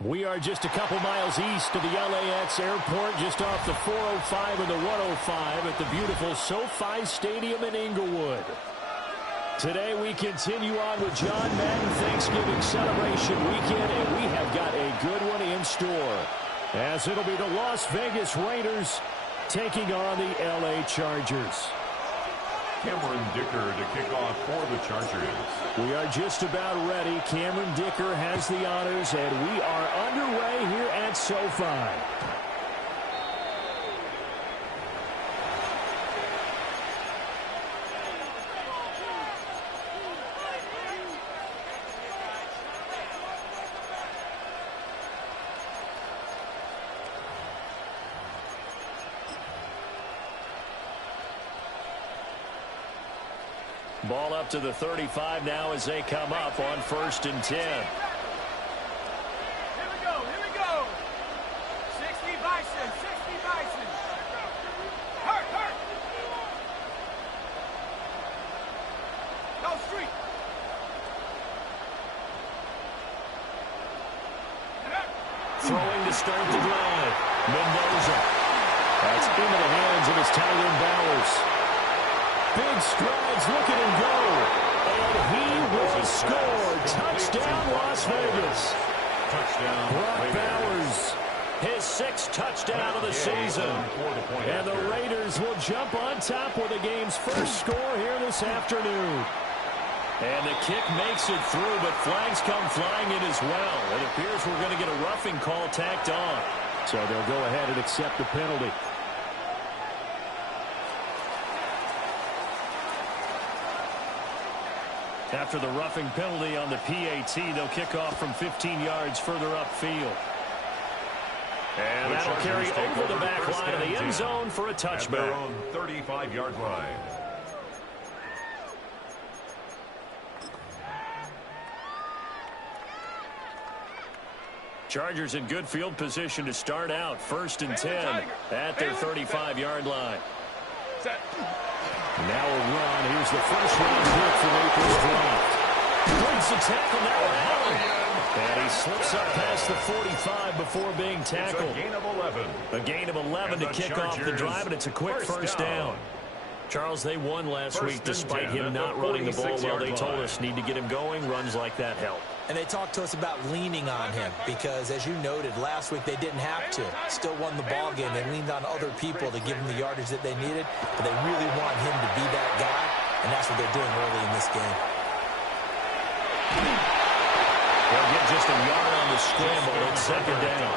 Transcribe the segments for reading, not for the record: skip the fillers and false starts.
We are just a couple miles east of the LAX airport, just off the 405 and the 105 at the beautiful SoFi Stadium in Inglewood. Today we continue on with John Madden Thanksgiving celebration weekend, and we have got a good one in store, as it'll be the Las Vegas Raiders taking on the LA Chargers. Cameron Dicker to kick off for the Chargers. We are just about ready. Cameron Dicker has the honors, and we are underway here at SoFi. Ball up to the 35 now as they come up on 1st and 10. Here we go, 60 Bison, 60 Bison. Hurt. Go street. Throwing to start the drive. Mendoza. That's into the hands of his tight end Bowers. Big strides, look at him go. And he will score. Touchdown, Las Vegas. Touchdown, Brock Bowers, his 6th touchdown of the season. And the Raiders will jump on top with the game's first score here this afternoon. And the kick makes it through, but flags come flying in as well. It appears we're going to get a roughing call tacked on. So they'll go ahead and accept the penalty. After the roughing penalty on the PAT, they'll kick off from 15 yards further upfield. And that'll carry over the back line of the end zone for a touchback. At their own 35-yard line. Chargers in good field position to start out. 1st and 10 at their 35-yard line. Now a run. Here's the first round hit from April's draft. Breaks the tackle now, Allen. And he slips up past the 45 before being tackled. It's a gain of 11. A gain of 11 to kick off the drive, and it's a quick first down. Charles, they won last week despite him not running the ball well. They told us need to get him going. Runs like that help. And they talked to us about leaning on him because, as you noted, last week they didn't have to. Still won the ball game. They leaned on other people to give them the yardage that they needed, but they really want him to be that guy, and that's what they're doing early in this game. They'll get just a yard on the scramble at 2nd down.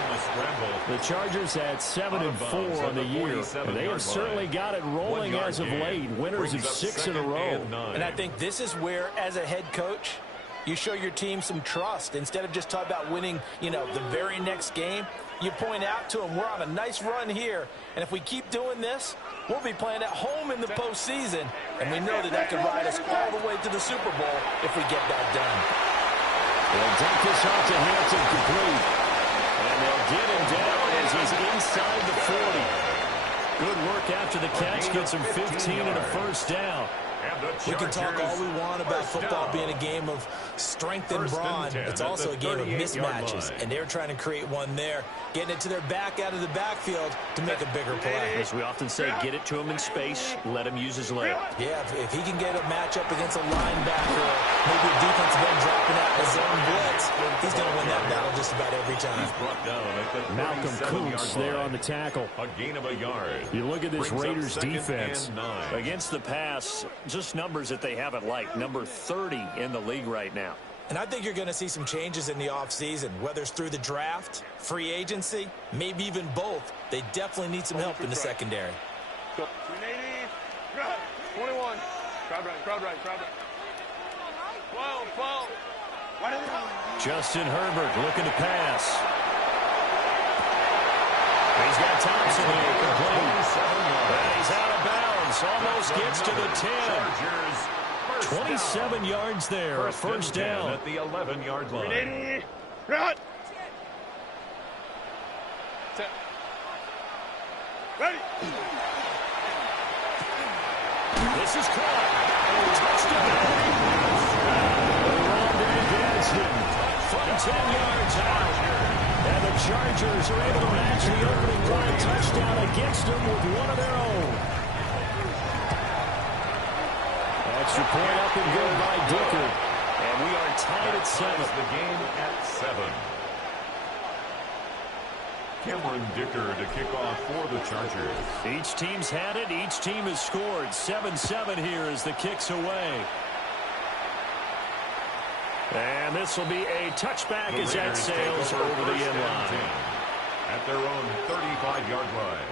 The Chargers at 7 and 4 on the year, and they have certainly got it rolling as of late. Winners of 6 in a row. And I think this is where, as a head coach, you show your team some trust. Instead of just talking about winning, the very next game, you point out to them, we're on a nice run here, and if we keep doing this, we'll be playing at home in the postseason, and we know that could ride us all the way to the Super Bowl if we get that done. They'll dump this off to Hampton, complete. And they'll get him down as he's inside the 40. Good work after the catch, gets him 15 and a first down. We can talk all we want about football being a game of strength and brawn. It's also a game of mismatches, and they're trying to create one there, getting it to their back out of the backfield to make a bigger play. As we often say, get it to him in space, let him use his leg. Yeah, if he can get a matchup against a linebacker, or maybe a defensive end dropping out in a zone blitz, he's going to win that battle just about every time. He's brought down at the Malcolm Kuntz there on the tackle. A gain of a yard. You look at this Raiders defense. 9. Against the pass, just numbers that they haven't liked. Number 30 in the league right now. And I think you're going to see some changes in the offseason, whether it's through the draft, free agency, maybe even both. They definitely need some help in the secondary. 21. Crowd right. 12. Justin Herbert looking to pass. He's got Thompson here, complete. And he's out of bounds. Almost gets to the 10. 27 yards there. First down. At the 11-yard line. Ready? Run. Set. Ready. This is caught. Touchdown. From 10 yards out. And the Chargers are able to match the opening drive touchdown against them with one of their own. Extra point up and good by Dicker. And we are tied at 7. The game at 7. Cameron Dicker to kick off for the Chargers. Each team's had it. Each team has scored. 7-7 here as the kick's away. And this will be a touchback as that sails over the end line. At their own 35-yard line.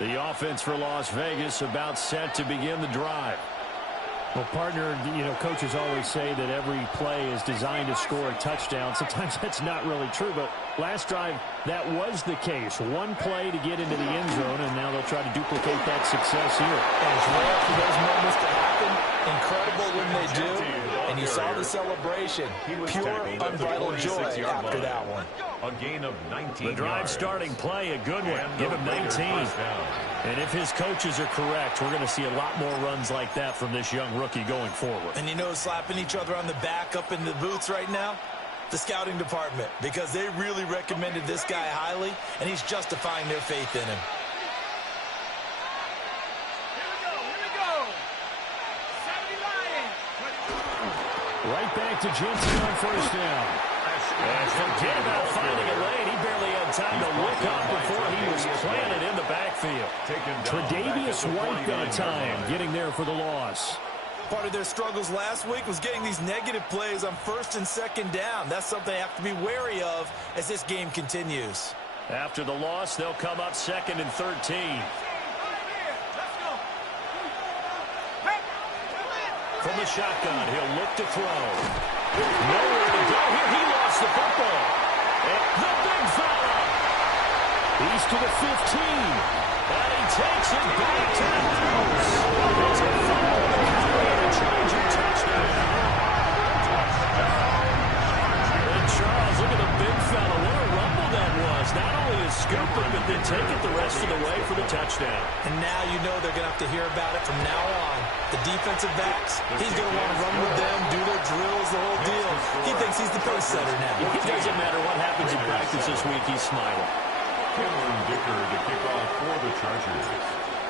The offense for Las Vegas about set to begin the drive. Well, partner, coaches always say that every play is designed to score a touchdown. Sometimes that's not really true, but last drive, that was the case. One play to get into the end zone, and now they'll try to duplicate that success here. And it's rare for those moments to happen. Incredible when they do. And you saw the celebration. Pure, unbridled joy after that one. A gain of 19 The drive yards. starting play, a good one. Give him 19. And if his coaches are correct, we're going to see a lot more runs like that from this young rookie going forward. And slapping each other on the back up in the booths right now? The scouting department, because they really recommended this guy highly, and he's justifying their faith in him. Here we go. 70 Lions. Right back to Jensen on first down. And forget about finding a lane. He barely had time to look up before he was planted in the backfield. Tre'Davious White that time getting there for the loss. Part of their struggles last week was getting these negative plays on first and second down. That's something they have to be wary of as this game continues. After the loss, they'll come up 2nd and 13. From the shotgun, he'll look to throw. Nowhere to go here. He lost the football. And the big fella. He's to the 15. And he takes it back to the house. It's a fumble and a Charger touchdown. And Charles, look at the big fella. What a rumble that was. Not only a scoop it, but then take it the rest of the way for the touchdown. And now you know they're going to have to hear about it from now on. The defensive backs, he's going to want to run with them, do their drills, the whole deal. He thinks he's the pace setter now. It doesn't matter what happens in practice this week, he's smiling. Cameron Dicker to kick off for the Chargers.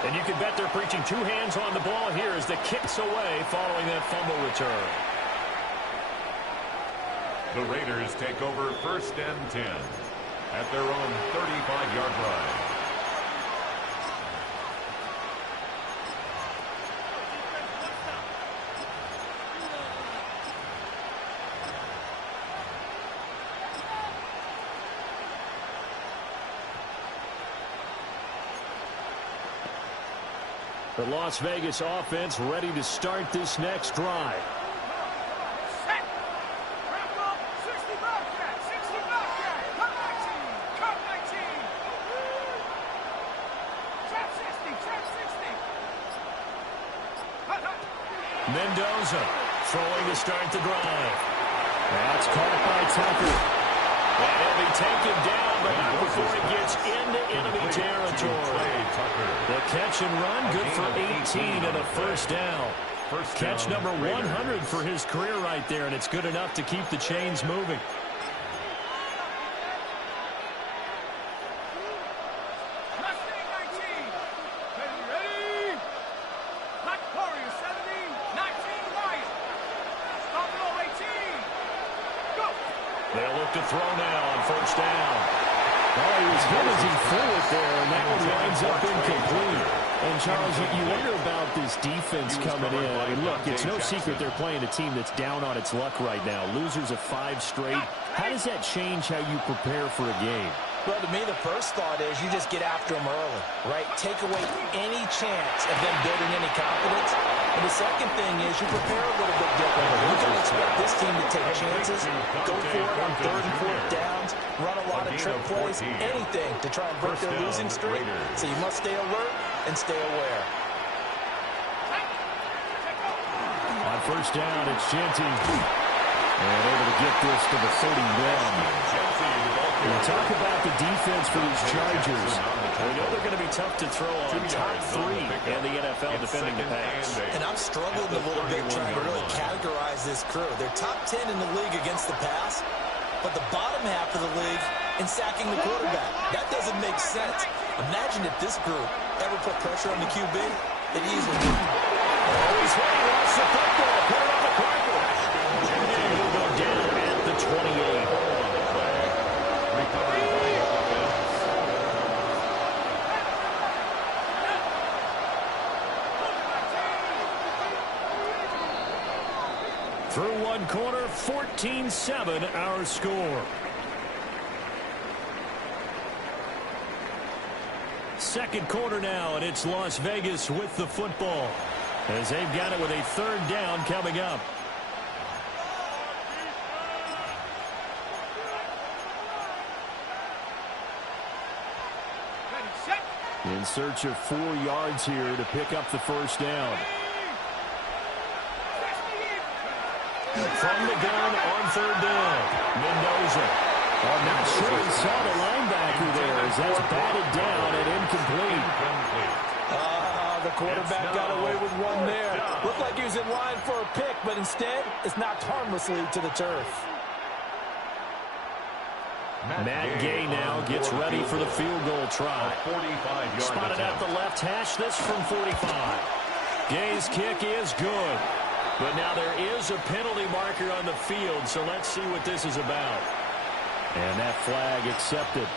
And you can bet they're preaching 2 hands on the ball here as the kick's away following that fumble return. The Raiders take over 1st and 10 at their own 35-yard line. The Las Vegas offense ready to start this next drive. Set. Wrap up. 60 Bobcat. 60 Bobcat. Cut 19. Cut 19. Trap 60. Trap 60. Hut, hut. Mendoza throwing to start the drive. That's caught by Tucker. And he'll be taken down, but not before he gets into enemy territory. The catch and run, good for 18 and a first down. Catch number 100 for his career right there, and it's good enough to keep the chains moving. Mustang 19. Ready? Hot Warrior 70. 19 Lion. Stop it all 18. Go. They'll look to throw now on first down. Oh, he was hit as he threw it there, and that one winds up incomplete. And, Charles, you wonder about this defense coming in. I mean, look, it's no secret they're playing a team that's down on its luck right now. Losers of 5 straight. How does that change how you prepare for a game? Well, to me, the first thought is you just get after them early, right? Take away any chance of them building any confidence. And the second thing is you prepare a little bit differently. You don't expect this team to take chances, go for it on 3rd and 4th downs, run a lot of trick plays, anything to try and break their losing streak. So you must stay alert and stay aware. On first down, it's Genty. And able to get this to the 31. We'll talk about the defense for these Chargers. We know they're going to be tough to throw on. Top 3 in the NFL defending the pass. And I'm struggling a little bit trying to really categorize this crew. They're top 10 in the league against the pass, but the bottom half of the league in sacking the quarterback. That doesn't make sense. Imagine if this group ever put pressure on the QB, it easily would. Oh, he's ready. Lost the football. Put it on the carpet. And he'll go down at the 28. Through one quarter, 14-7 our score. Second quarter now, and it's Las Vegas with the football, as they've got it with a third down coming up. In search of 4 yards here to pick up the first down. From the gun on third down, Mendoza. I'm not sure he saw the linebacker there as that's batted down and incomplete. The quarterback got away with one there. Looked like he was in line for a pick, but instead it's knocked harmlessly to the turf. Matt Gay now gets ready for the field goal try. Spotted out the left hash, this from 45. Gay's kick is good. But now there is a penalty marker on the field, so let's see what this is about. And that flag accepted.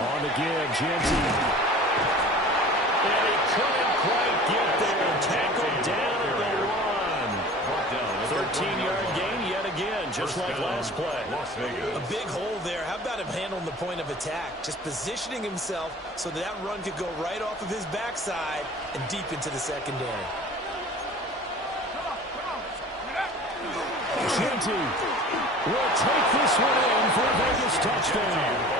On the give, Genty. And he couldn't quite get there. Tackled down at the 1. 13-yard gain yet again, just like last play. A big hole there. How about him handling the point of attack? Just positioning himself so that run could go right off of his backside and deep into the secondary. Genty will take this one in for a Vegas touchdown.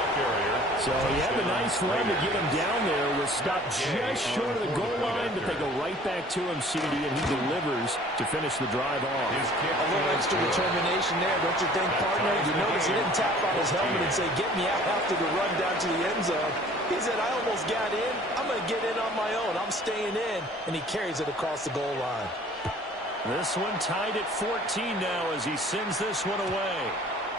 So he had a nice run to get him down there. Was stopped just short of the goal line, but they go right back to him, CD, and he delivers to finish the drive off. A little extra determination there, don't you think, partner? You notice he didn't tap on his helmet and say, get me out after the run down to the end zone. He said, I almost got in. I'm going to get in on my own. I'm staying in. And he carries it across the goal line. This one tied at 14 now as he sends this one away.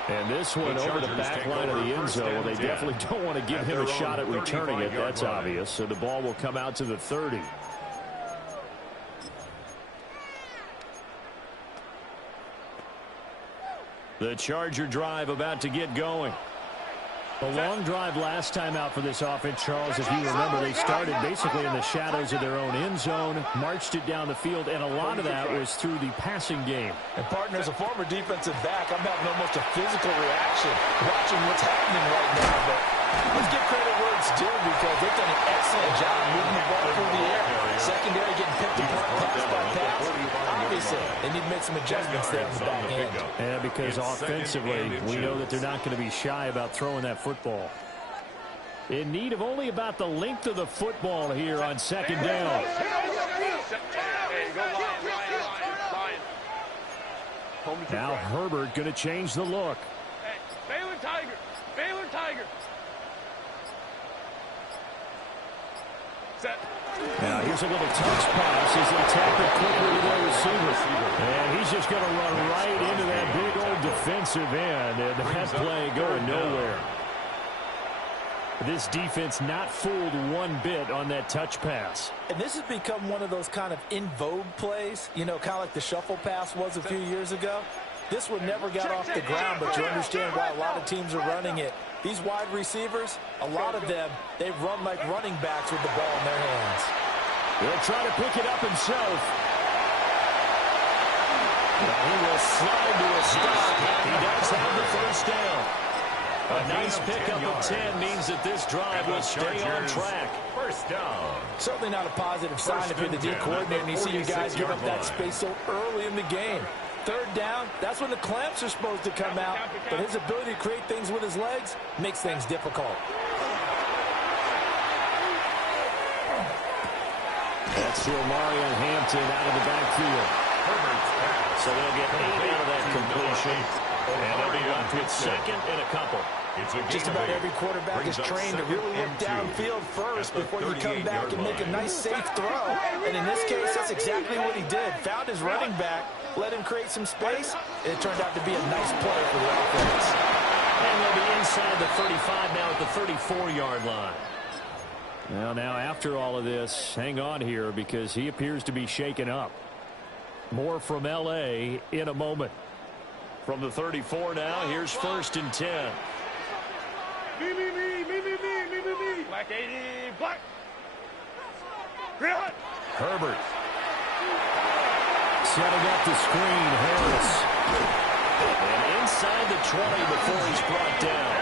And this one over the back line of the end zone. Well, they definitely don't want to give him a shot at returning it. That's obvious. So the ball will come out to the 30. The Charger drive about to get going. A long drive last time out for this offense, Charles. If you remember, they started basically in the shadows of their own end zone, marched it down the field, and a lot of that was through the passing game. And, partner, as a former defensive back, I'm having almost a physical reaction watching what's happening right now. But let's give credit where it's due because they've done an excellent job moving the ball through the air. Secondary getting picked apart pass by pass. Obviously, they need to make some adjustments there in the back end. And because offensively, we know that they're not going to be shy about throwing that football. In need of only about the length of the football here on second down. Now Herbert going to change the look. Baylor Tiger. Baylor Tiger. Set. Now here's a little touch pass as they tap it quickly to their receiver. And he's just going to run right into that big old defensive end. And that play going nowhere. This defense not fooled one bit on that touch pass. And this has become one of those kind of in vogue plays, you know, kind of like the shuffle pass was a few years ago. This one never got off the ground, but you understand why a lot of teams are running it. These wide receivers, a lot of them, they run like running backs with the ball in their hands. They'll try to pick it up himself. He will slide to a stop. He does have the first down. A nice pickup of 10 means that this drive will stay on track. First down. Certainly not a positive sign if you're the D coordinator and you see your guys give up that space so early in the game. Third down, that's when the clamps are supposed to come out, but his ability to create things with his legs makes things difficult. That's to Omarion Hampton out of the backfield. So they'll get 8 out of that completion. And they'll be left with second and a couple. Just about every quarterback is trained to really look downfield first before you come back and make a nice, safe throw. And in this case, that's exactly what he did. Found his running back, let him create some space, and it turned out to be a nice play for the offense. And they'll be inside the 35 now at the 34-yard line. Well, now after all of this, hang on here because he appears to be shaken up. More from L.A. in a moment. From the 34 now, here's first and 10. Me. Black 80, black. Green. Herbert. Setting up the screen, Harris. And inside the 20 before he's brought down.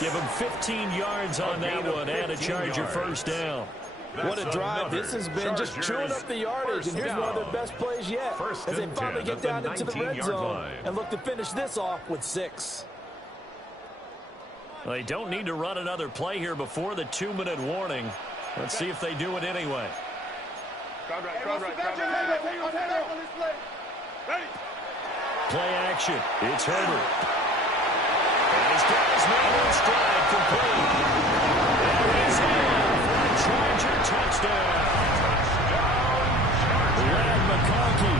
Give him 15 yards on that one and a Charger first down. What a drive this has been, just chewing up the yardage, and here's one of their best plays yet as they finally get down into the red zone and look to finish this off with 6. They don't need to run another play here before the 2-minute warning. Let's see if they do it anyway. Play action. It's Herbert. And he's got his man in stride complete. And he's in for a Charger touchdown. Brad McConkey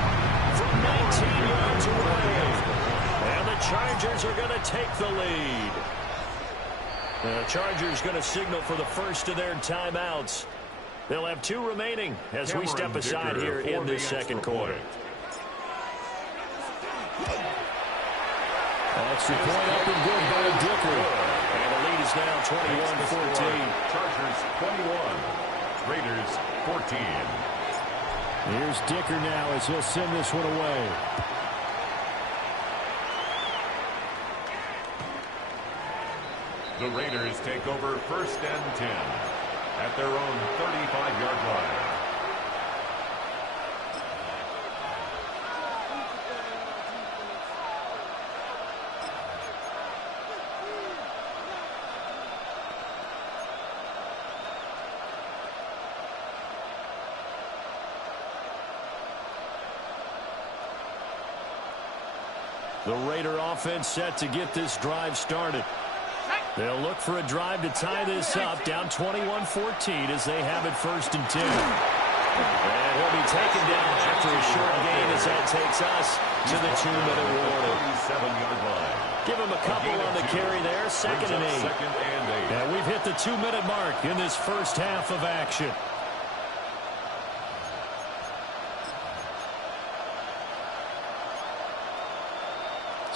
from 19 yards away. And the Chargers are going to take the lead. The Chargers going to signal for the first of their timeouts. They'll have 2 remaining as we step aside here in this second quarter. Extra point up and good by Dicker. And the lead is now 21-14. Chargers 21. Raiders 14. Here's Dicker now as he'll send this one away. The Raiders take over first and 10 at their own 35-yard line. The Raider offense set to get this drive started. They'll look for a drive to tie this up, down 21-14 as they have it first and 10. And he'll be taken down after a short gain as that takes us to the 2-minute warning. 37-yard line. Give him a couple on the carry there, second and 8. Second and 8. And we've hit the 2-minute mark in this first half of action.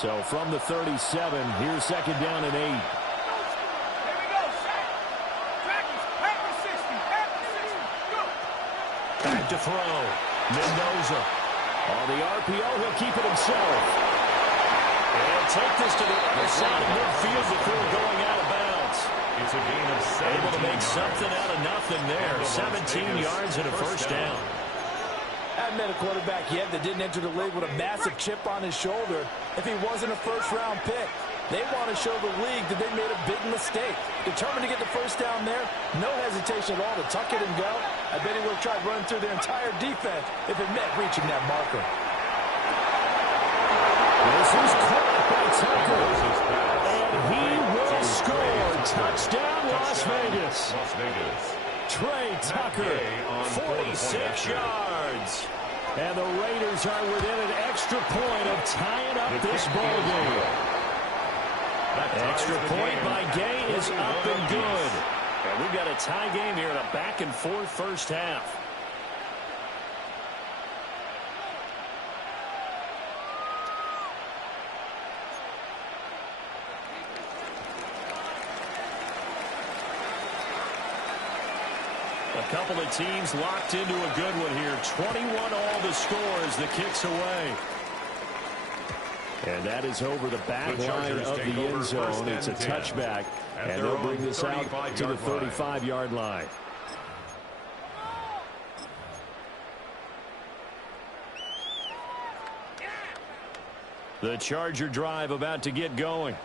So from the 37, here's second down and 8. Here we go, set. Trackies, back to 60, go. Back to throw. Mendoza. On the RPO, he'll keep it himself. And take this to the other side of midfield before going out of bounds. It's a gain of 17. Able to make something out of nothing there. 17 yards and a first down. I haven't met a quarterback yet that didn't enter the league with a massive chip on his shoulder if he wasn't a first-round pick. They want to show the league that they made a big mistake. Determined to get the first down there, no hesitation at all to tuck it and go. I bet he would have tried running through their entire defense if it meant reaching that marker. This is caught by Tucker. And he will score. Touchdown, Las Vegas. Las Vegas. Trey Tucker, 46 yards. and the Raiders are within an extra point of tying up this ball game. Extra point by Gay is up and good. And we've got a tie game here in a back-and-forth first half. A couple of teams locked into a good one here. 21 all the score as the kick's away. And that is over the back line of the end zone. It's a touchback, and they'll bring this out to the 35-yard line. The Charger drive about to get going.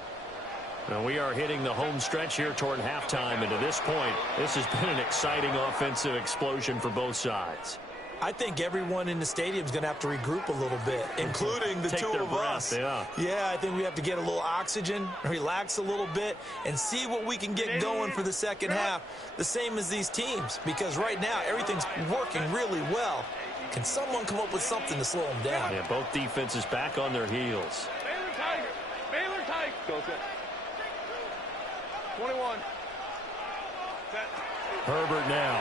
Now we are hitting the home stretch here toward halftime, and to this point, this has been an exciting offensive explosion for both sides. I think everyone in the stadium is going to have to regroup a little bit, including the two of us. Yeah, I think we have to get a little oxygen, relax a little bit, and see what we can get going for the second half, the same as these teams, because right now everything's working really well. Can someone come up with something to slow them down? Yeah, both defenses back on their heels. Baylor Tiger. Baylor Tiger. Go, set. 21. Set. Herbert now.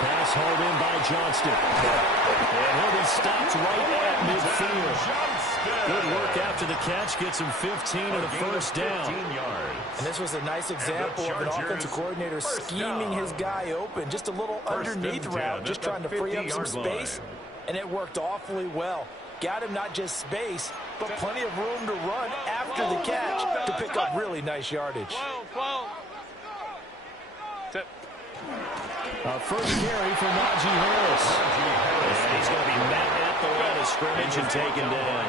Pass hauled in by Johnston. And he'll be stopped right at midfield. Good work after the catch. Gets him 15 and a first down. And this was a nice example of an offensive coordinator scheming his guy open. Just a little underneath route, just trying to free up some space. And it worked awfully well. Got him not just space, but plenty of room to run after the catch to pick up really nice yardage. 12. Set. First carry for Najee Harris. And he's going to be met at the line of scrimmage and taken down.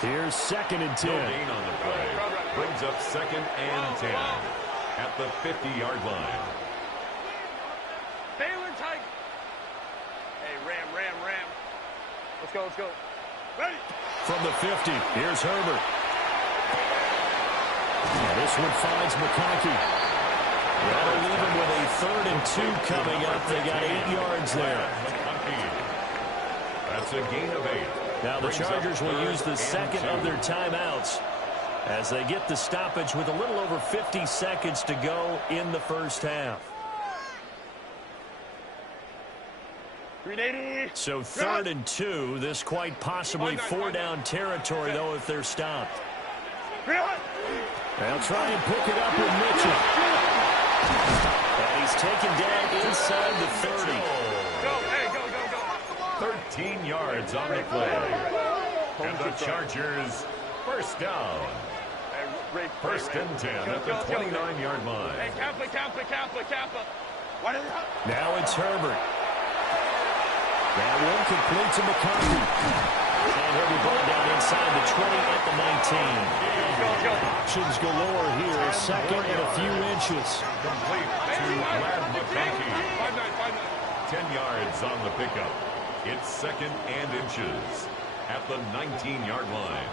Here's 2nd and 10. No gain on the play. Brings up 2nd and 10 at the 50-yard line. Baylor Tiger. Hey, Ram. Let's go. Ready. From the 50, here's Herbert. And this one finds McConkey. That'll leave him with a 3rd and 2 coming up. They got 8 yards there. That's a gain of 8. Now the Chargers will use the second of their timeouts as they get the stoppage with a little over 50 seconds to go in the first half. 380. So 3rd and 2. This quite possibly 4-down territory, though, if they're stopped. They'll try and pick it up with Mitchell. And he's taken down inside the 30. Go. 13 yards on the play. And the Chargers first down. 1st and 10 at the 29-yard line. Hey, Kappa. Now it's Herbert. That one complete to McConkey. And he'll be brought down inside the 20 at the 19. Options galore here. 2nd and a few inches. Complete to McConkey. 10 yards on the pickup. It's 2nd and inches at the 19-yard line.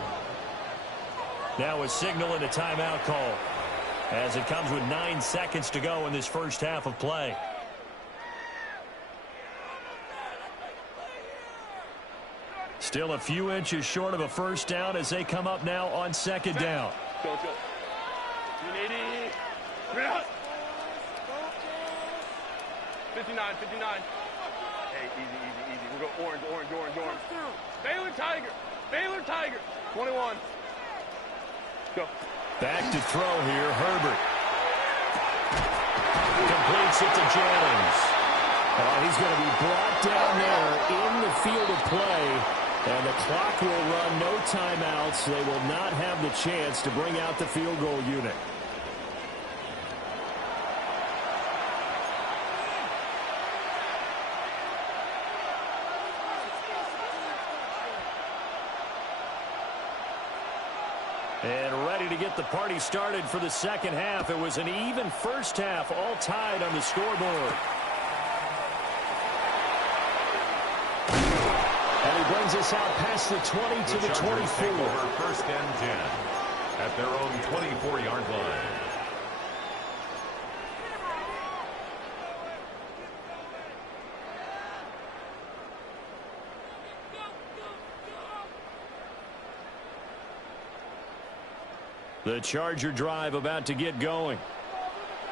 Now a signal and a timeout call as it comes with 9 seconds to go in this first half of play. Still a few inches short of a first down as they come up now on 2nd down. Go. 380. 59. Hey, easy. We'll go orange. Baylor Tiger. 21. Go. Back to throw here, Herbert. Completes it to Jennings. He's going to be brought down there in the field of play. And the clock will run, no timeouts. They will not have the chance to bring out the field goal unit. And ready to get the party started for the second half. It was an even first half, all tied on the scoreboard. And he brings us out past the 20 to the 24. Take over 1st and 10 at their own 24-yard line. The Charger drive about to get going.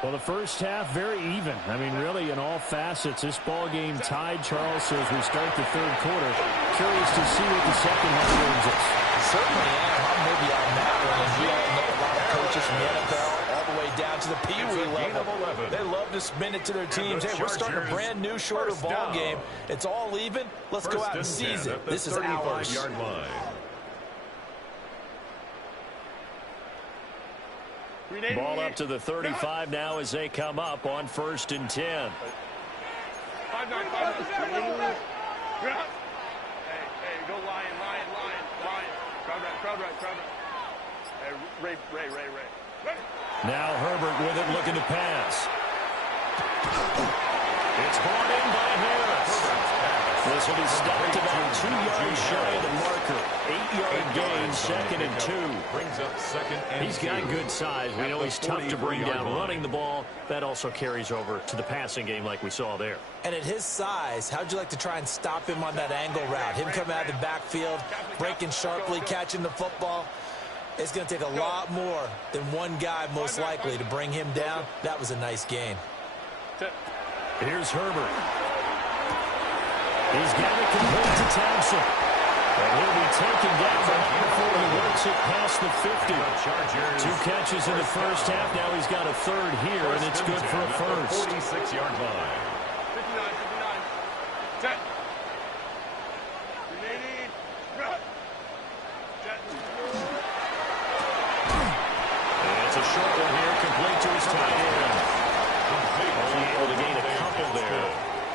Well, the first half, very even. I mean, really, in all facets, this ball game tied, Charles, so as we start the 3rd quarter. Curious to see what the second half brings us. Certainly am. I'm maybe on that one. And we all know a lot of coaches from the NFL all the way down to the Pee Wee level. They love to spin it to their teams. Hey, we're starting a brand new, shorter ball game. It's all even. Let's go out and seize it. This is ours. 35-yard line. Ball up to the 35 now as they come up on 1st and 10. 5-9. Hey, go Lion. Crowd right. Hey, Ray. Now Herbert with it, looking to pass. It's brought in by Harris. This will be stopped about 2 yards shy of the marker. 8-yard gain, 2nd and 2. Brings up 2nd and 2. He's got good size. We know he's tough to bring down running the ball. That also carries over to the passing game like we saw there. And at his size, how'd you like to try and stop him on that angle route? Him coming out of the backfield, breaking sharply, catching the football. It's going to take a lot more than one guy, most likely, to bring him down. That was a nice gain. Here's Herbert. He's got it complete to Thompson. And he'll be taken down before he works it past the 50. 2 catches in the first half. Now he's got a 3rd here, and it's good for a first. 46-yard line. 59. Set. 380. Set. And it's a short one here, complete to his tight end. Only able to gain a couple there.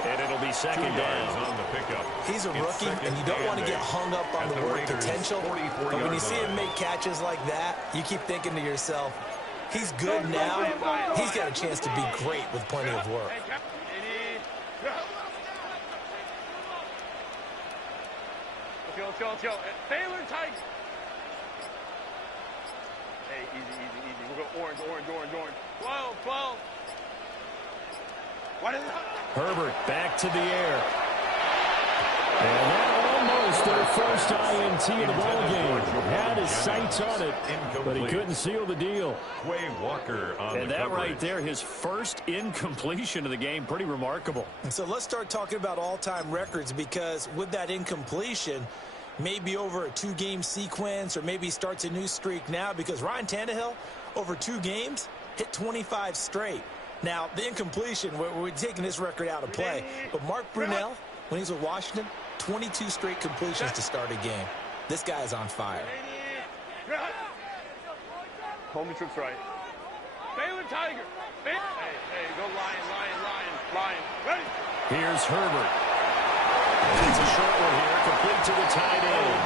And it'll be 2nd down. On the pickup. He's a rookie, and you don't want to get hung up on the word potential. But when you see him make catches like that, you keep thinking to yourself, he's good now. He's got a chance to be great with plenty of work. Let's go. Baylor Tiger. Hey, easy. We'll go orange. 12. Herbert back to the air. And that almost their first INT of the ball game. Had his sights on it, but he couldn't seal the deal. Quay Walker on And the that coverage. right there, his first incompletion of the game, pretty remarkable. And so let's start talking about all-time records, because with that incompletion, maybe over a 2-game sequence, or maybe starts a new streak now, because Ryan Tannehill, over 2 games, hit 25 straight. Now, the incompletion, we're taking this record out of play. But Mark Brunell, when he was with Washington, 22 straight completions to start a game. This guy is on fire. Hold me trips right. Baylor Tiger. Hey, go Lion. Ready? Here's Herbert. And it's a short one here, complete to the tight end.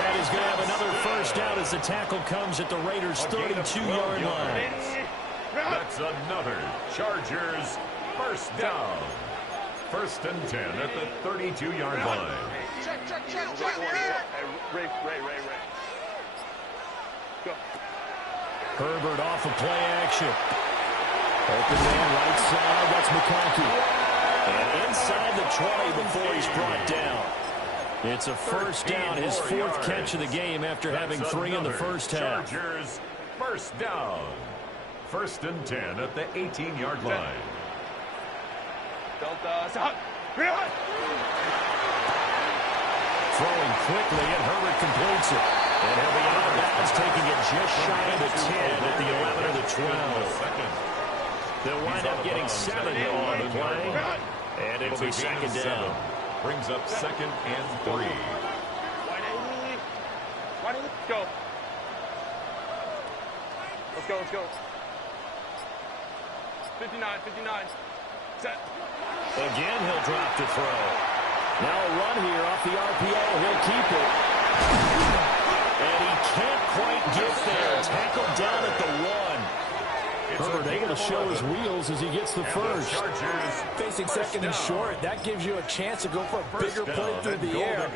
And he's going to have another first down as the tackle comes at the Raiders' 32-yard line. That's another Chargers first down. 1st and 10 at the 32-yard line. Check. Ray. Go. Herbert off of play action. Open man right side, that's McConkey. And inside the 20 before he's brought down. It's a first down, his 4th catch of the game after having 3 in the first half. Chargers first down. 1st and 10 at the 18-yard line. Delta, stop. Throwing quickly, and Herbert completes it. And he'll be out of bounds, taking it just shy of the 10 at the 11 or the 12. They'll wind up getting 7 on the play, and it'll be 2nd down. Brings up 2nd and 3. Let's go. 59. Set. Again, he'll drop to throw. Now a run here off the RPO. He'll keep it. And he can't quite get there. Tackled down at the 1. Herbert able to show his wheels as he gets the first. Facing 2nd and short, that gives you a chance to go for a bigger play through the air.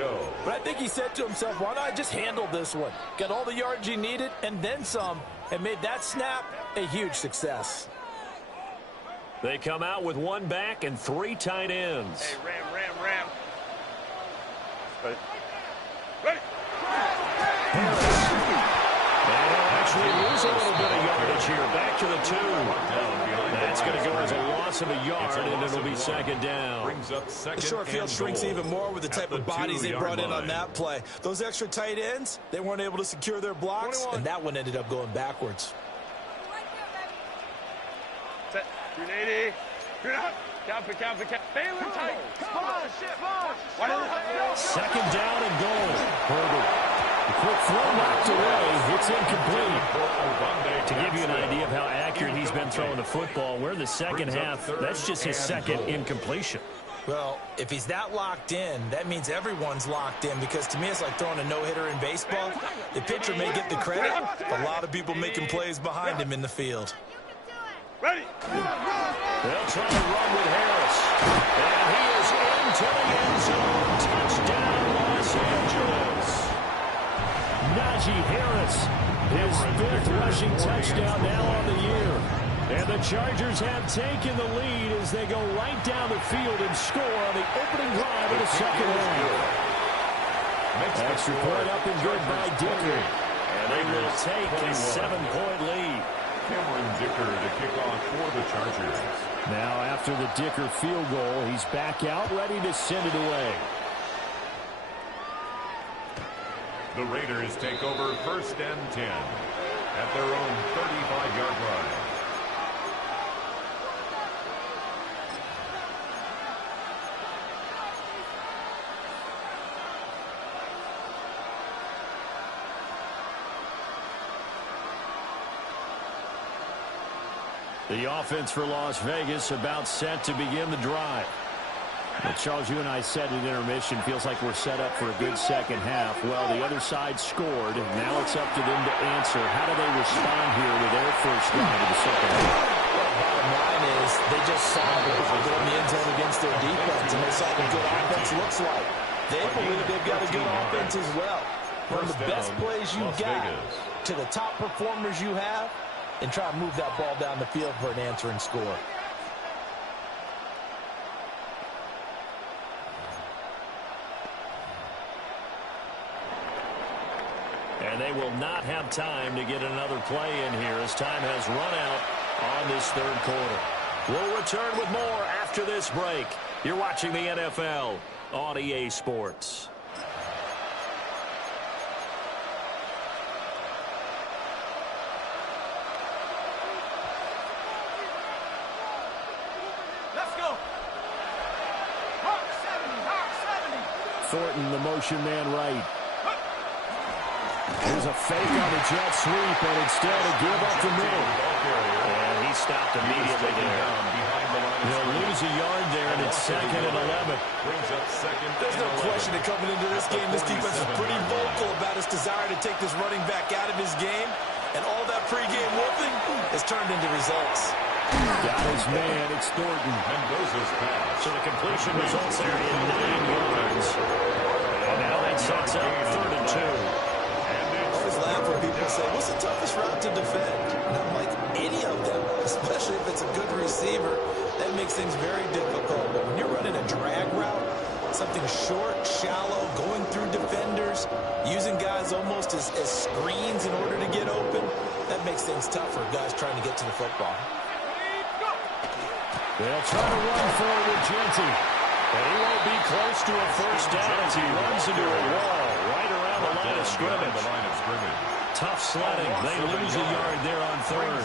But I think he said to himself, why not just handle this one? Got all the yards he needed and then some, and made that snap a huge success. They come out with 1 back and 3 tight ends. Hey, ram. Ready? And he'll actually lose a little bit of yardage here. Back to the 2. That's going to go as a loss of a yard, and it'll be 2nd down. Brings up 2nd. The short field shrinks even more with the type of bodies they brought in on that play. Those extra tight ends, they weren't able to secure their blocks, and that one ended up going backwards. Set. 380. Count. Baylor Tiger. Come on. 2nd down and goal. Herbert Quick throw knocked away. It's incomplete. To give you an idea of how accurate he's been throwing the football, we're in the second half. That's just his second incompletion. Well, if he's that locked in, that means everyone's locked in, because to me it's like throwing a no-hitter in baseball. The pitcher may get the credit, but a lot of people making plays behind him in the field. Ready. They'll try to run with Harris. And he is into the end zone. Touchdown, Los Angeles. Najee Harris, his fifth rushing touchdown now on the year. And the Chargers have taken the lead as they go right down the field and score on the opening drive of the second half. Extra point up and good by Dicker. And they will take a 7-point lead. Cameron Dicker to kick off for the Chargers. Now after the Dicker field goal, he's back out ready to send it away. The Raiders take over 1st and 10 at their own 35-yard line. The offense for Las Vegas about set to begin the drive. Well, Charles, you and I said at intermission, feels like we're set up for a good second half. Well, the other side scored. Now it's up to them to answer. How do they respond here with their first drive of the second half? Bottom line is they just saw the ball go in the end zone against their defense, and they saw what good offense looks like. They believe they've got a good offense as well. From the best plays you got to the top performers you have, and try to move that ball down the field for an answering score. And they will not have time to get another play in here as time has run out on this third quarter. We'll return with more after this break. You're watching the NFL on EA Sports. Thornton, the motion man right. There's a fake on the jet sweep, and instead a give up the middle. And he stopped immediately there. They'll lose a yard there, and it's 2nd and 11. There's no question that coming into this game, this defense is pretty vocal about its desire to take this running back out of his game. And all that pregame whooping has turned into results. Got his man, it's Thornton. Mendoza's pass. So the completion results there in 9 yards. And now that sets up 3rd and 2. I always laugh when people say, what's the toughest route to defend? And I'm like, any of them, especially if it's a good receiver. That makes things very difficult. But when you're running a drag route, something short, shallow, going through defenders, using guys almost as screens in order to get open, that makes things tough for guys trying to get to the football. They'll try to run forward with Genty. And he won't be close to a first down as he runs into a wall right around the line of scrimmage. Tough sledding. They lose a yard there on 3rd.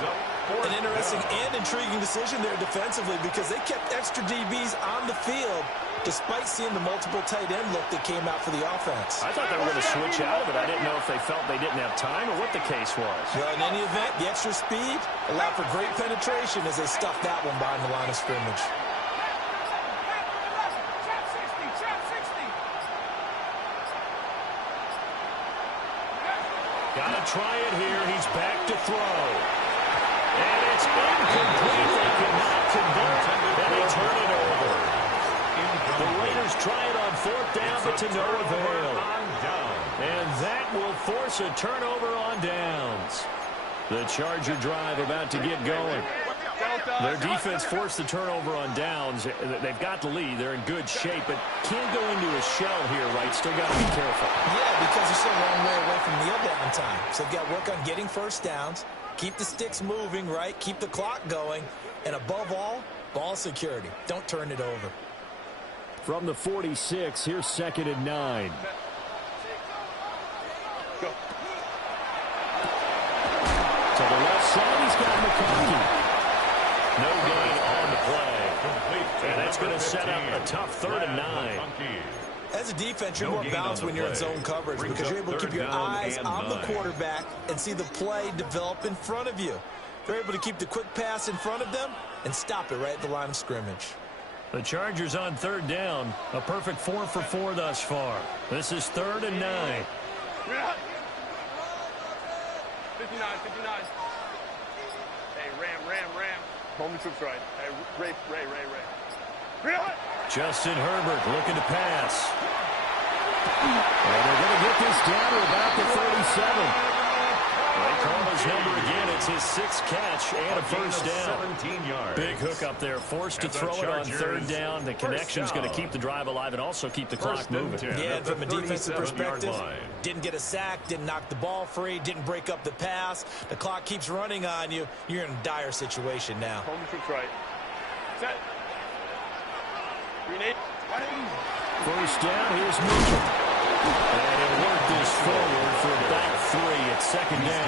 An interesting and intriguing decision there defensively, because they kept extra DBs on the field despite seeing the multiple tight end look that came out for the offense. I thought they were going to switch out of it. I didn't know if they felt they didn't have time or what the case was. Well, in any event, the extra speed allowed for great penetration as they stuffed that one behind the line of scrimmage. Got to try it here. He's back to throw. And it's incomplete. They cannot convert, and they turn it over. The Raiders try it on 4th down, but to no avail. And that will force a turnover on downs. The Charger drive about to get going. Their defense forced the turnover on downs. They've got the lead. They're in good shape, but can't go into a shell here, right? Still got to be careful. Yeah, because they're still a long way away from kneel down time. So they've got to work on getting first downs, keep the sticks moving, right? Keep the clock going. And above all, ball security. Don't turn it over. From the 46, here's 2nd and 9. Go. To the left side, he's got McConkey. No gain on the play. And that's going to set up a tough 3rd and 9. As a defense, you're No more gain balanced on the when you're in play. zone coverage Brings because you're up able to keep third your down eyes and on the 9. quarterback and see the play develop in front of you. They're able to keep the quick pass in front of them and stop it right at the line of scrimmage. The Chargers on third down. A perfect 4 for 4 thus far. This is 3rd and 9. 59. Hey, Ram. Home troops right. Hey, Ray. Justin Herbert looking to pass. And they're going to get this down to about the 37. They call his number again. It's his 6th catch and a first down. 17 yards. Big hook up there. Forced to throw it on third down. The connection's going to keep the drive alive and also keep the clock moving. Yeah, and from a defensive perspective, didn't get a sack, didn't knock the ball free, didn't break up the pass. The clock keeps running on you. You're in a dire situation now. Home troops right. Set. Green 8. First down, here's Mitchell. And he'll work this forward for about 3 at second down.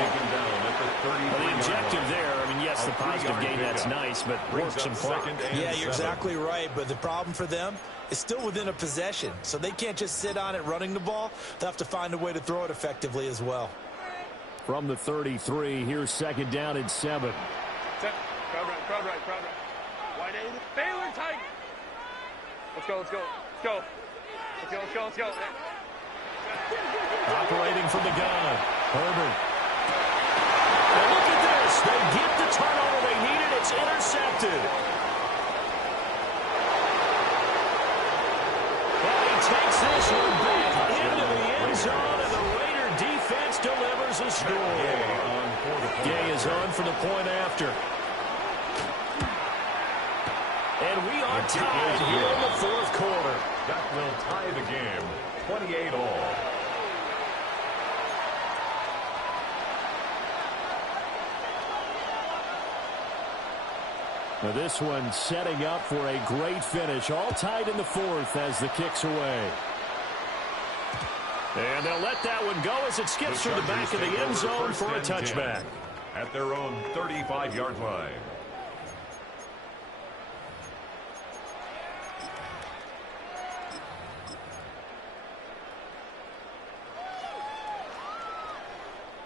Well, the objective there, I mean, yes, the positive gain, that's nice, but work some clock. Yeah, you're exactly right, but the problem for them is still within a possession, so they can't just sit on it running the ball. They'll have to find a way to throw it effectively as well. From the 33, here's second down and 7. Set. Crowd right. Wide 8. Baylor Tiger. Let's go. Operating from the gun, Herbert. And look at this. They get the turnover they needed. It's intercepted. And he takes this one back into the end zone, and the Raider defense delivers a score. Gay is on for the point after. And we are tied here in the 4th quarter. That will tie the game, 28 all. Now this one setting up for a great finish. All tied in the 4th as the kick's away. And they'll let that one go as it skips through the back of the end zone for a touchback. At their own 35-yard line.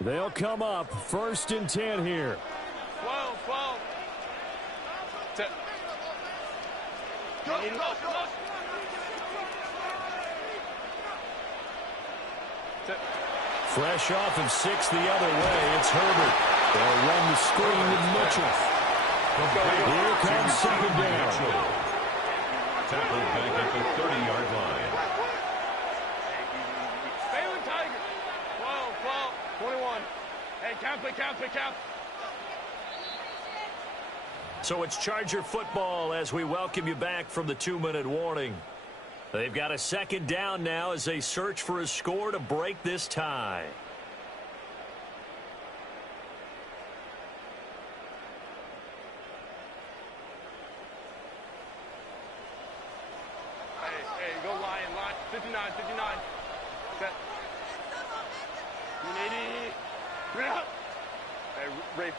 They'll come up 1st and 10 here. 12. Set. Fresh off of 6 the other way, it's Herbert. They'll run the screen with Mitchell. Here comes second down. Tackled back at the 30-yard line. Baylor Tiger. 12. 21. Hey, count. So it's Charger football as we welcome you back from the 2-minute warning. They've got a second down now as they search for a score to break this tie. Hey, go line. 59. Set. 180. Hey, Ray.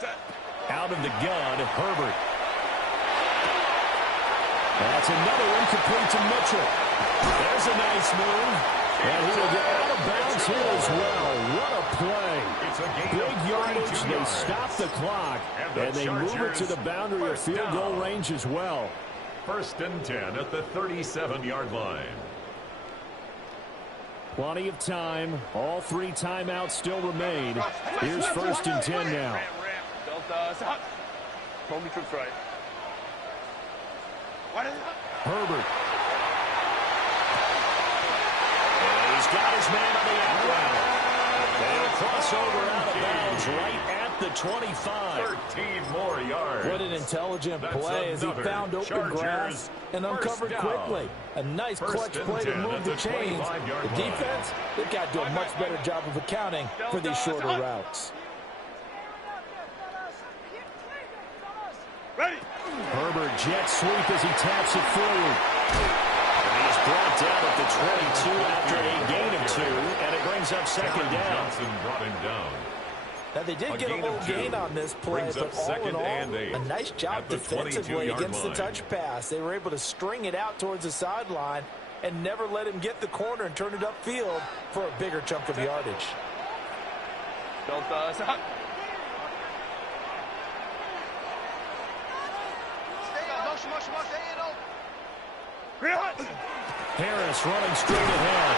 Set. Out of the gun, Herbert. That's another incomplete to Mitchell. There's a nice move. And he will get out of bounds here as well. What a play. Big yardage. They stop the clock. And they move it to the boundary or field goal range as well. 1st and 10 at the 37-yard line. Plenty of time. All 3 timeouts still remain. Here's 1st and 10 now. Ram. Delta. Stop. Home troops right. Herbert. And he's got his man on the out route. They'll cross over out of bounds right at the 25. 13 more yards. What an intelligent play as he found open grass and uncovered quickly. A nice clutch play to move the chains. The defense, they've got to do a much better job of accounting for these shorter routes. Ready. Herbert jet sweep as he taps it forward. And he's brought down at the 22 after a gain of 2, and it brings up second down. Johnson brought him down. Now, they did get a little gain on this play, but all in all, a nice job defensively against the touch pass. They were able to string it out towards the sideline and never let him get the corner and turn it upfield for a bigger chunk of yardage. Harris running straight ahead.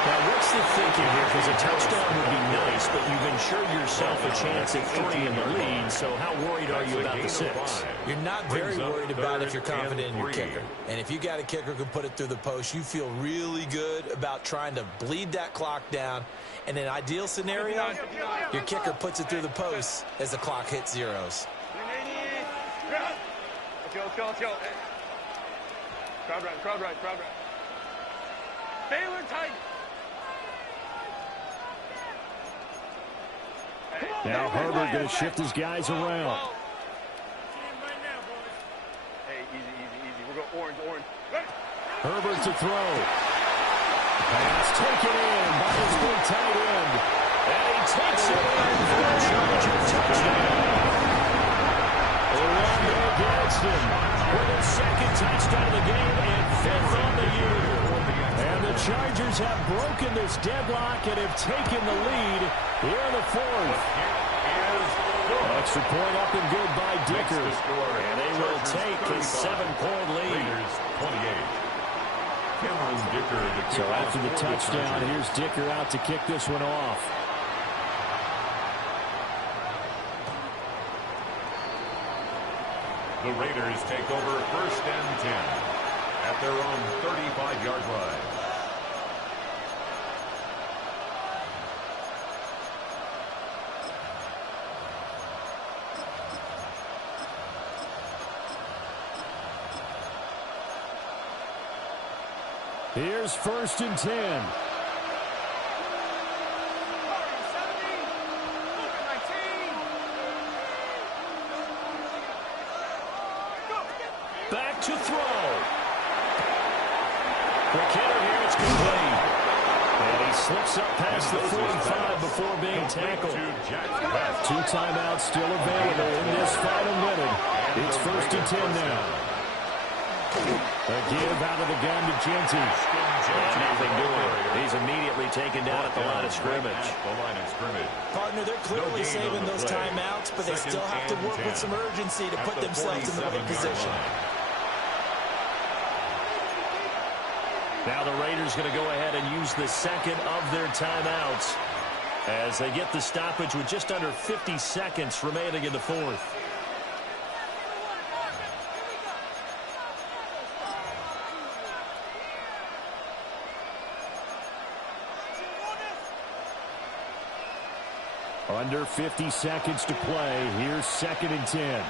Now, what's the thinking here? Because a touchdown would be nice, but you've ensured yourself a chance at 3 in the lead, so how worried are you about the 6? You're not very worried about if you're confident in your kicker. And if you got a kicker who can put it through the post, you feel really good about trying to bleed that clock down. In an ideal scenario, your kicker puts it through the post as the clock hits zeros. Crowd right. Baylor tight. Now Herbert going to shift his guys around. Hey, easy. We're going orange. Herbert to throw. Pass taken in by his big tight end. And he takes it in for a Charger touchdown. Orlando Gadsden with a second touchdown of the game and 5th on the year. And the Chargers have broken this deadlock and have taken the lead here in the 4th. Extra point up and good by Dicker. And they will take a 7-point lead. 28. So after the touchdown, here's Dicker out to kick this one off. The Raiders take over 1st and 10 at their own 35-yard line. Here's 1st and 10. Back to throw. Quick hitter here, it's complete. And he slips up past the 45 before being tackled. 2 timeouts still available in this final minute. It's 1st and 10 now. A give out of the gun to Genty. Nothing doing. He's immediately taken down at the line of scrimmage. Partner, they're clearly saving those timeouts, but they still have to work with some urgency to put themselves in the right position. Now the Raiders going to go ahead and use the second of their timeouts as they get the stoppage with just under 50 seconds remaining in the 4th. Under 50 seconds to play. Here's 2nd and 10.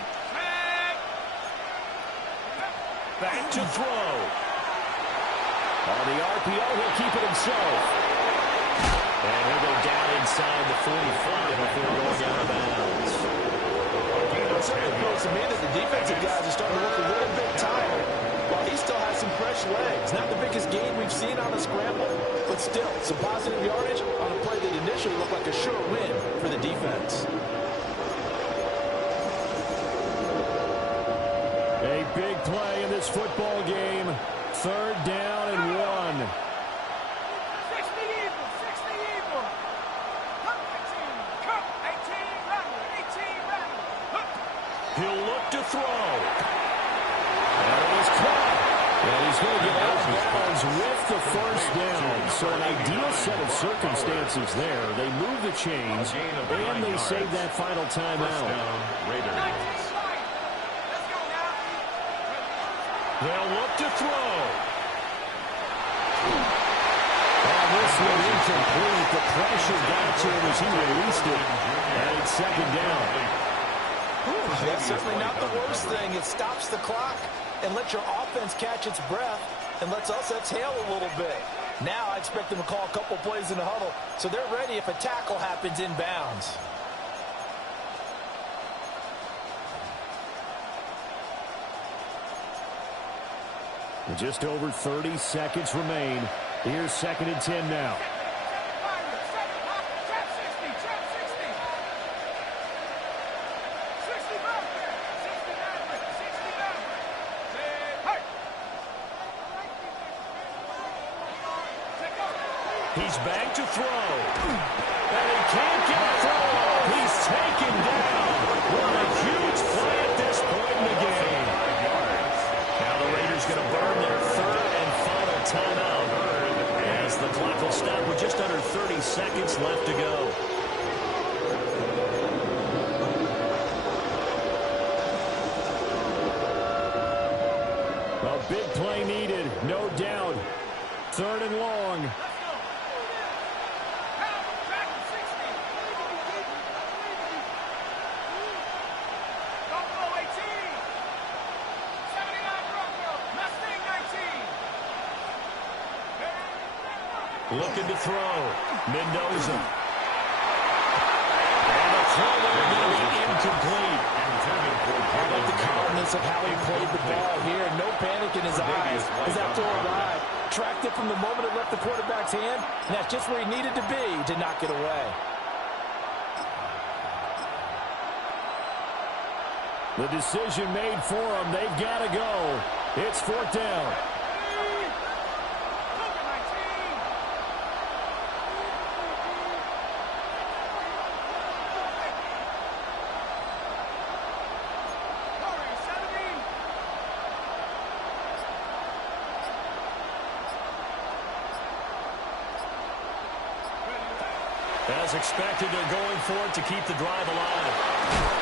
Back to throw. On the RPO, he'll keep it himself. And he'll go down inside the 45 before going out of bounds. It certainly appears to me that the defensive guys are starting to look a little bit tired, while he still has some fresh legs. Not the biggest gain we've seen on a scramble, but still some positive yardage on a play that initially looked like a sure win for the defense. A big play in this football game. 3rd down and 1. 60 evil. Cup 18, Rattler. He'll look to throw. And it is caught. And he's going to get out of bounds with the 1st down. So an ideal set of circumstances there. They move the chains, and they save that final timeout. They'll look to throw. And this one incomplete. The pressure got to him as he released it. And it's 2nd down. That's certainly not the worst thing. It stops the clock and lets your offense catch its breath and lets us exhale a little bit. Now I expect them to call a couple plays in the huddle so they're ready if a tackle happens inbounds. Just over 30 seconds remain. Here's 2nd and 10 now. He's back to throw. And he can't get a throw. He's taken down. What a huge play at this point in the game. Now the Raiders going to burn their third and final timeout as the clock will stop with just under 30 seconds left to go. A big play needed, no doubt. Third and long. Looking to throw. Mendoza. And the throw there going to be incomplete. I like the calmness of how he played the ball here. No panic in his eyes as that throw arrived. Tracked it from the moment it left the quarterback's hand, and that's just where he needed to be to knock it away. The decision made for them. They've got to go. It's fourth down. As expected, they're going for it to keep the drive alive.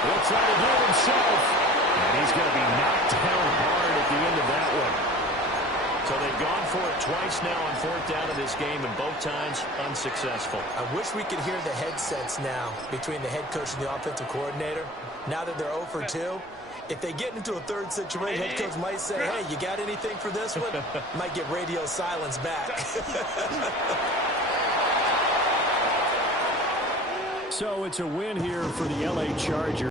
He'll try to do it himself. And he's going to be knocked down hard at the end of that one. So they've gone for it twice now on fourth down in this game, and both times unsuccessful. I wish we could hear the headsets now between the head coach and the offensive coordinator. Now that they're 0 for 2, if they get into a third situation, head coach might say, hey, you got anything for this one? Might get radio silence back. So it's a win here for the L.A. Chargers.